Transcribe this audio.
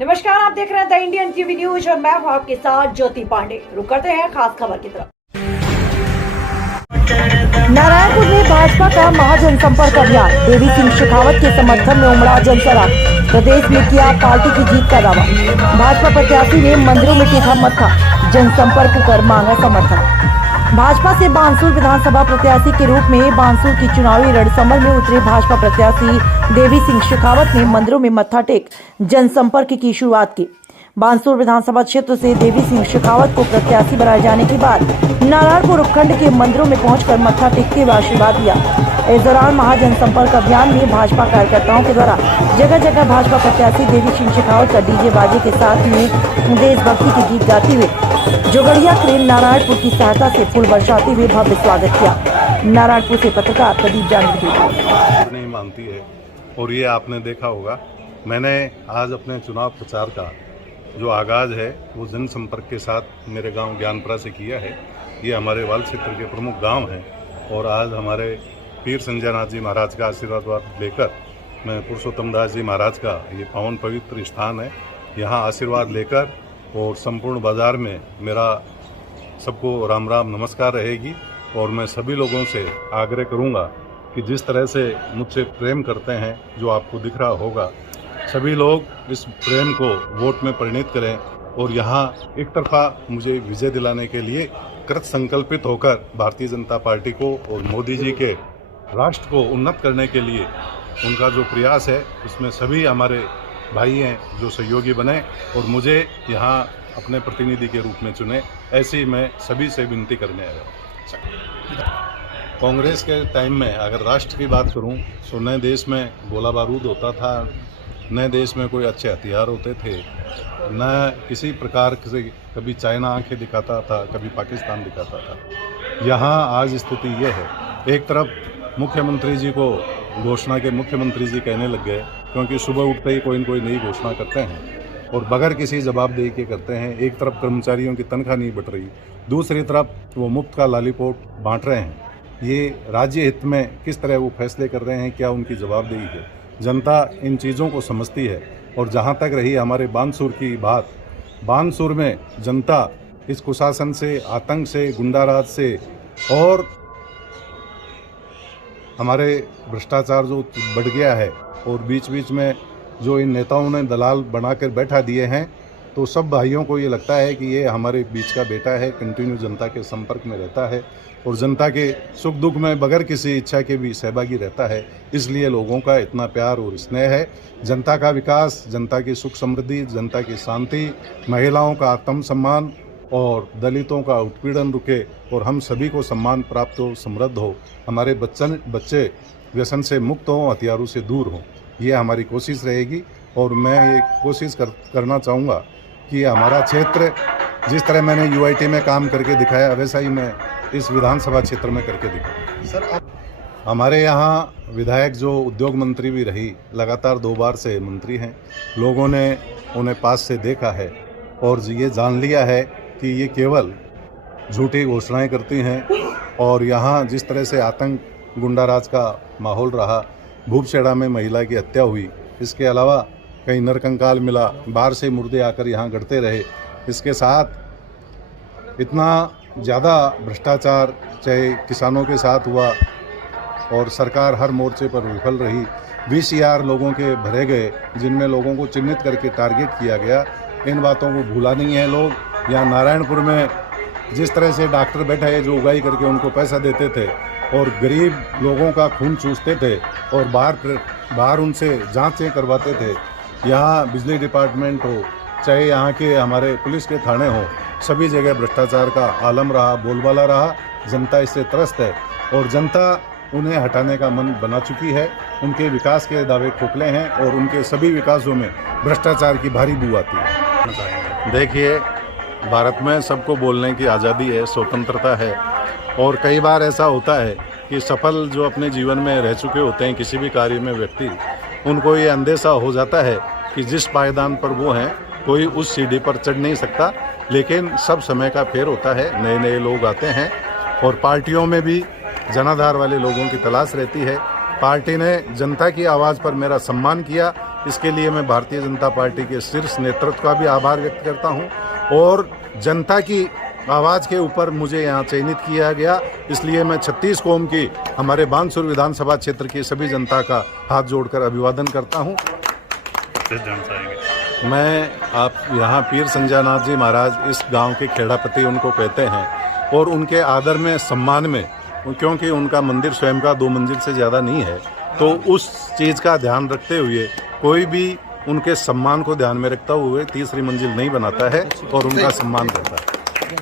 नमस्कार, आप देख रहे हैं द इंडियन टीवी न्यूज और मैं हूं आपके साथ ज्योति पांडे। रुक करते हैं खास खबर की तरफ। नारायणपुर में भाजपा का महाजनसंपर्क अभियान, देवी सिंह शेखावत के समर्थन में उमड़ा जनसराग। प्रदेश में किया पार्टी की जीत का दावा। भाजपा प्रत्याशी ने मंदिरों में टेका मत्था, जनसंपर्क कर मांगा समर्थन। भाजपा से बानसूर विधानसभा प्रत्याशी के रूप में बानसूर की चुनावी रणसमर में उतरे भाजपा प्रत्याशी देवी सिंह शेखावत ने मंदिरों में मत्था टेक जनसंपर्क की शुरुआत की। बानसूर विधानसभा क्षेत्र से देवी सिंह शेखावत को प्रत्याशी बनाए जाने के बाद नारायणपुर उपखंड के मंदिरों में पहुंचकर मत्था टेकते हुए आशीर्वाद दिया। इस दौरान महाजनसंपर्क अभियान में भाजपा कार्यकर्ताओं के द्वारा जगह जगह भाजपा प्रत्याशी देवी सिंह शेखावत का डीजे बाजे के साथ में देशभक्ति के गीत गाते हुए जोगड़िया क्रेन नारायणपुर की सहायता से फूल बरसाते हुए भव्य स्वागत किया। नारायणपुर से पत्रकार प्रदीप जानवी नहीं मानती है और ये आपने देखा होगा। मैंने आज अपने चुनाव प्रचार का जो आगाज़ है वो जनसंपर्क के साथ मेरे गांव ज्ञानपुरा से किया है। ये हमारे वाल क्षेत्र के प्रमुख गांव हैं और आज हमारे पीर संजय नाथ जी महाराज का आशीर्वाद लेकर मैं पुरुषोत्तम दास जी महाराज का ये पावन पवित्र स्थान है, यहाँ आशीर्वाद लेकर और संपूर्ण बाज़ार में मेरा सबको राम राम नमस्कार रहेगी। और मैं सभी लोगों से आग्रह करूँगा कि जिस तरह से मुझसे प्रेम करते हैं, जो आपको दिख रहा होगा, सभी लोग इस प्रेम को वोट में परिणित करें और यहाँ एक तरफा मुझे विजय दिलाने के लिए कृत संकल्पित होकर भारतीय जनता पार्टी को और मोदी जी के राष्ट्र को उन्नत करने के लिए उनका जो प्रयास है उसमें सभी हमारे भाई हैं जो सहयोगी बने और मुझे यहाँ अपने प्रतिनिधि के रूप में चुने, ऐसी मैं सभी से विनती करने आया हूँ। कांग्रेस के टाइम में अगर राष्ट्र की बात करूँ तो नए देश में गोला बारूद होता था, नए देश में कोई अच्छे हथियार होते थे, न किसी प्रकार से कभी चाइना आंखें दिखाता था, कभी पाकिस्तान दिखाता था। यहाँ आज स्थिति ये है, एक तरफ मुख्यमंत्री जी को घोषणा के मुख्यमंत्री जी कहने लग गए, क्योंकि सुबह उठते ही कोई न कोई नई घोषणा करते हैं और बगैर किसी जवाबदेही के करते हैं। एक तरफ कर्मचारियों की तनख्वाह नहीं बढ़ रही, दूसरी तरफ वो मुफ्त का लॉलीपॉप बांट रहे हैं। ये राज्य हित में किस तरह वो फैसले कर रहे हैं, क्या उनकी जवाबदेही है? जनता इन चीज़ों को समझती है। और जहाँ तक रही हमारे बानसूर की बात, बानसूर में जनता इस कुशासन से, आतंक से, गुंडाराज से और हमारे भ्रष्टाचार जो बढ़ गया है और बीच बीच में जो इन नेताओं ने दलाल बनाकर बैठा दिए हैं, तो सब भाइयों को ये लगता है कि ये हमारे बीच का बेटा है, कंटिन्यू जनता के संपर्क में रहता है और जनता के सुख दुख में बगैर किसी इच्छा के भी सहभागी रहता है। इसलिए लोगों का इतना प्यार और स्नेह है। जनता का विकास, जनता की सुख समृद्धि, जनता की शांति, महिलाओं का आत्म सम्मान और दलितों का उत्पीड़न रुके और हम सभी को सम्मान प्राप्त हो, समृद्ध हो, हमारे बच्चे व्यसन से मुक्त हों, हथियारों से दूर हों, ये हमारी कोशिश रहेगी। और मैं ये कोशिश करना चाहूँगा कि हमारा क्षेत्र जिस तरह मैंने यूआईटी में काम करके दिखाया, वैसा ही मैं इस विधानसभा क्षेत्र में करके दिखाऊँ। सर, हमारे यहाँ विधायक जो उद्योग मंत्री भी रही, लगातार 2 बार से मंत्री हैं। लोगों ने उन्हें पास से देखा है और ये जान लिया है कि ये केवल झूठी घोषणाएं करती हैं। और यहाँ जिस तरह से आतंक, गुंडाराज का माहौल रहा, भूपशेड़ा में महिला की हत्या हुई, इसके अलावा कहीं नरकंकाल मिला, बाहर से मुर्दे आकर यहाँ गड़ते रहे, इसके साथ इतना ज़्यादा भ्रष्टाचार चाहे किसानों के साथ हुआ और सरकार हर मोर्चे पर विफल रही। 20,000 लोगों के भरे गए, जिनमें लोगों को चिन्हित करके टारगेट किया गया। इन बातों को भूला नहीं है लोग। यहाँ नारायणपुर में जिस तरह से डॉक्टर बैठा है जो उगाई करके उनको पैसा देते थे और गरीब लोगों का खून चूसते थे और बाहर उनसे जांचें करवाते थे। यहाँ बिजली डिपार्टमेंट हो, चाहे यहाँ के हमारे पुलिस के थाने हो, सभी जगह भ्रष्टाचार का आलम रहा, बोलबाला रहा। जनता इससे त्रस्त है और जनता उन्हें हटाने का मन बना चुकी है। उनके विकास के दावे खोखले हैं और उनके सभी विकासों में भ्रष्टाचार की भारी बू आती है। देखिए, भारत में सबको बोलने की आज़ादी है, स्वतंत्रता है और कई बार ऐसा होता है कि सफल जो अपने जीवन में रह चुके होते हैं किसी भी कार्य में व्यक्ति, उनको ये अंदेशा हो जाता है कि जिस पायदान पर वो हैं कोई उस सीढ़ी पर चढ़ नहीं सकता। लेकिन सब समय का फेर होता है, नए नए लोग आते हैं और पार्टियों में भी जनाधार वाले लोगों की तलाश रहती है। पार्टी ने जनता की आवाज़ पर मेरा सम्मान किया इसके लिए मैं भारतीय जनता पार्टी के शीर्ष नेतृत्व का भी आभार व्यक्त करता हूं और जनता की आवाज़ के ऊपर मुझे यहाँ चयनित किया गया, इसलिए मैं 36 कौम की हमारे बानसूर विधानसभा क्षेत्र की सभी जनता का हाथ जोड़कर अभिवादन करता हूँ। मैं आप यहाँ पीर संजानाथ जी महाराज इस गांव के खेड़ापति उनको कहते हैं और उनके आदर में सम्मान में, क्योंकि उनका मंदिर स्वयं का 2 मंजिल से ज़्यादा नहीं है, तो उस चीज़ का ध्यान रखते हुए कोई भी उनके सम्मान को ध्यान में रखता हुए तीसरी मंजिल नहीं बनाता है और उनका सम्मान करता है।